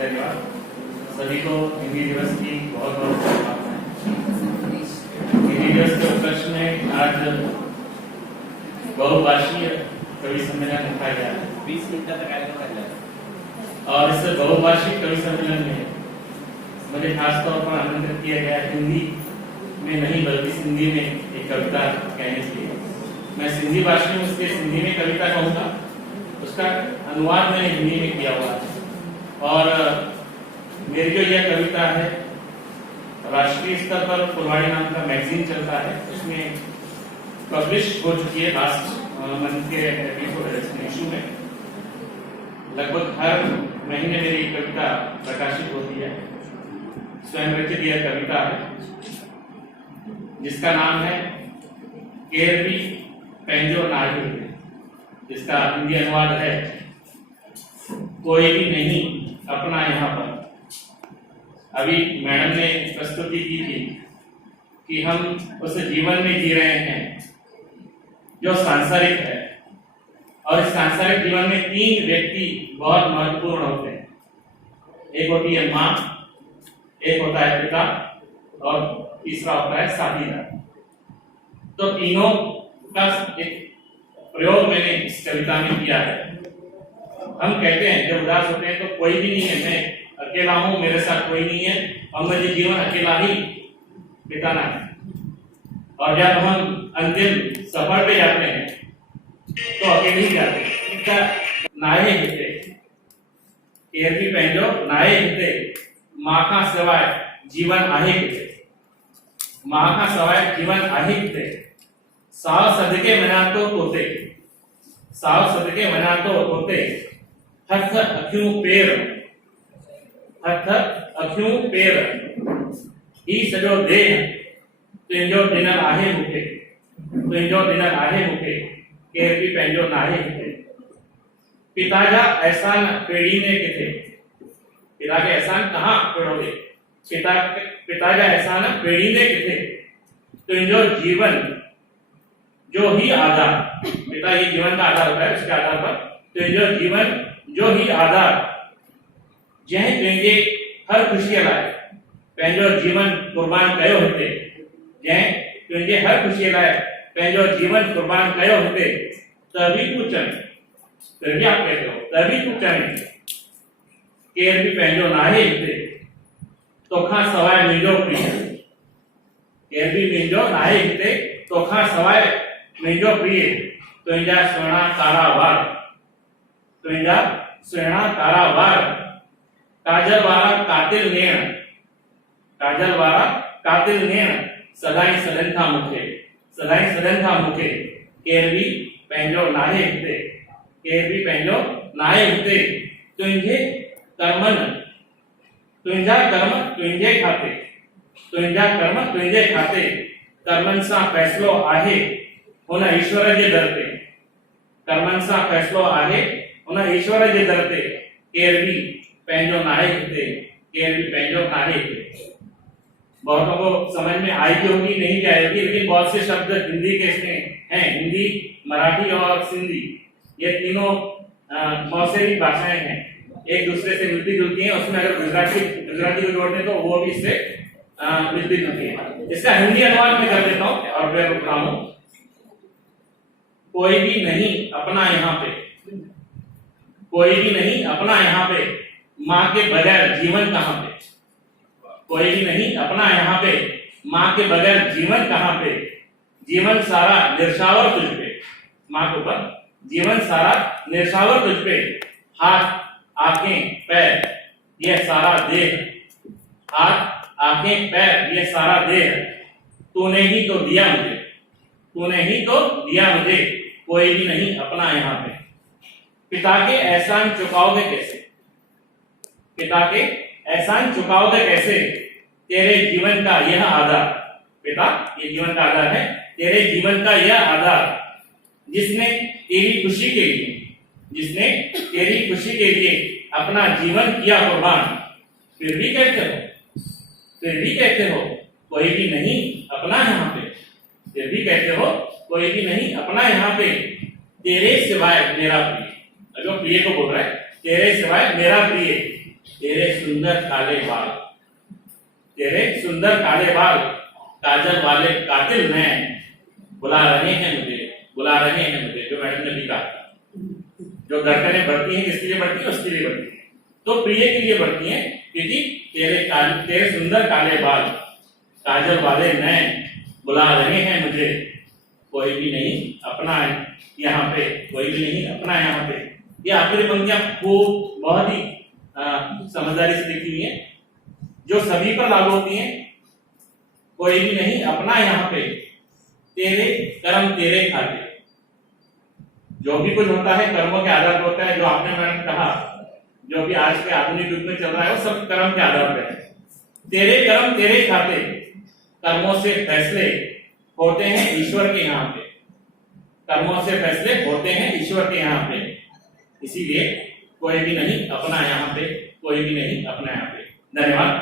धन्यवाद। सभी को हिंदी दिवस की बहुत बहुत शुभकामनाएं। हिंदी दिवस के उपलक्ष्य में आज बहुभाषीय कवि सम्मेलन रखा गया है। 20 मिनट तक कार्यक्रम रख जाए और इस बहुभाषिक कवि सम्मेलन में मुझे खासतौर पर आमंत्रित किया गया हिंदी में नहीं बल्कि सिंधी में एक कविता कहने के लिए। मैं सिंधी भाषी हूँ, उसके सिंधी में कविता कहूँगा। उसका अनुवाद मैंने हिंदी में किया हुआ है और मेरी जो यह कविता है राष्ट्रीय स्तर पर फुलवाड़ी नाम का मैगजीन चलता है, उसमें पब्लिश हो चुकी है लास्ट मंथ के इशू में। लगभग हर महीने मेरी कविता प्रकाशित होती है। स्वयं रचित यह कविता है जिसका नाम है केरवी पेंजो नारी, जिसका हिंदी अनुवाद है कोई भी नहीं अपना यहाँ पर। अभी मैडम ने प्रस्तुति की थी कि हम उस जीवन में जी रहे हैं जो सांसारिक है और इस सांसारिक जीवन में 3 व्यक्ति बहुत महत्वपूर्ण होते हैं। एक होती है माँ, एक होता है पिता और तीसरा होता है साथीदार। तो तीनों का एक प्रयोग मैंने इस कविता में किया है। हम कहते हैं जब उदास होते हैं तो कोई भी नहीं है, मैं अकेला हूं, मेरे साथ कोई नहीं है और मुझे जीवन अकेला ही बिताना है। और जब हम अंतिम सफर पे जाते हैं तो अकेले ही जाते हैं। इनका नाये हिते केरवी पेंजो नाये हिते माँ का सवाय जीवन आहे हिते, माँ का सवाय जीवन आहे हिते। साव सदके मना तो होते, साव सदके मना तो होते। हथ अख्यूं पेर, हथ अख्यूं पेर ही सजो देह तुंहिंजो दिनल आहे मूंखे, तुंहिंजो दिनल आहे मूंखे केर बि पंहिंजो नाहे हिते। पिता जा एहसान पेढ़ीने किथे, पिता के एहसान कहाँ पेढ़ोगे? पिता जा एहसान पेढ़ीने किथे तुंहिंजो जीवन जो ही आधार, पिता ही जीवन का आधार होता है, उसके आधार पर तुंहिंजो जीवन जो ही आधार जंहिं तुंहिंजे हर खुशीअ लाइ पंहिंजो जीवन कुर्बान कयो हिते, जंहिं तुंहिंजे हर खुशीअ लाइ पंहिंजो जीवन कुर्बान कयो हिते। तभी तू चवे, फिर भी आप कहते हो तभी तू चवे केर बि पंहिंजो नाहे हिते, तोखां सवाइ मुंहिंजो प्रिय, केर बि मुंहिंजो नाहे हिते, तोखां सवाइ मुंहिंजो प्रिय। तुंहिंजा सुहिणा तारा वार, तुंहिंजा सुहिणा तारा वार, काजल वारा कातिल नेण, काजल वारा कातिल नेण सदाई सदन था मूंखे, सदाई सदन था मूंखे केर बि पंहिंजो नाहे हिते, केर बि पंहिंजो नाहे हिते। तुंहिंजे कर्मनि, तुंहिंजा कर्म तुंहिंजे खाते, तुंहिंजा कर्म तुंहिंजे खाते। कर्मनि सां फैसलो आहे हुन ईश्वर जे दर ते, कर्मनि सां फैसलो आहे हुन ईश्वर जे दर ते केर बि पंहिंजो नाहे हिते, केर बि पंहिंजो नाहे हिते। बहुतों को समझ में आई भी होगी, नहीं भी आई होगी, लेकिन बहुत से शब्द हिंदी के इसमें हैं। हिंदी, मराठी और सिंधी ये तीनों मौसेरी भाषाएं हैं, एक दूसरे से मिलती जुलती हैं। उसमें अगर गुजराती को जोड़ दें तो वो भी इससे मिलती जुलती है। इसका हिंदी अनुवाद मैं कर देता हूँ और मैं रुक रहा हूँ। कोई भी नहीं अपना यहाँ पे, कोई भी नहीं अपना यहाँ पे, माँ के बगैर जीवन कहाँ पे। कोई भी नहीं अपना यहाँ पे, माँ के बगैर जीवन कहाँ पे। जीवन सारा निरशावर तुझ पे, माँ के ऊपर जीवन सारा निरशावर तुझ पे। हाथ आंखें पैर ये सारा देह, हाथ आंखें पैर ये सारा देह तूने ही तो दिया मुझे, तूने ही तो दिया मुझे। कोई भी नहीं अपना यहाँ पे। पिता के एहसान चुकाओगे कैसे, पिता के एहसान चुकाओगे कैसे। तेरे जीवन का यह आधार, पिता ये जीवन का आधार है, तेरे जीवन का यह आधार जिसने तेरी खुशी के लिए, जिसने तेरी खुशी के लिए अपना जीवन किया कुर्बान। फिर भी कहते हो, फिर भी कहते हो कोई भी नहीं अपना यहाँ पे, फिर भी कहते हो कोई भी नहीं अपना यहाँ पे। तेरे सिवाय मेरा प्रिय, जो प्रिय को बोल रहा है, तेरे सिवाय मेरा प्रिय तेरे सुंदर काले बाल, तेरे सुंदर काले बाल, काजल वाले कातिल नैन, बुला रहे हैं मुझे, बुला रहे हैं मुझे। जो मैडम ने लिखा, जो धड़कनें बढ़ती हैं किसके लिए बढ़ती है? उसके लिए बढ़ती है। तो प्रिय के लिए बढ़ती हैं, क्योंकि तेरे सुंदर काले बाल, काजल वाले नैन, बुला रहे हैं मुझे, कोई भी नहीं अपना यहाँ पे, कोई भी नहीं अपना यहाँ पे। ये आखिरी पंक्तियां वो बहुत ही समझदारी से लिखी हुई है, जो सभी पर लागू होती हैं। कोई भी नहीं अपना यहाँ पे, तेरे कर्म तेरे खाते। जो भी कुछ होता है कर्मों के आधार पर होता है। जो आपने मैडम कहा, जो भी आज के आधुनिक युग में चल रहा है वो सब कर्म के आधार पर है। तेरे कर्म तेरे खाते, कर्मों से फैसले होते हैं ईश्वर के यहाँ पे, कर्मों से फैसले होते हैं ईश्वर के यहाँ पे। इसीलिए कोई भी नहीं अपना यहाँ पे, कोई भी नहीं अपना यहाँ पे। धन्यवाद।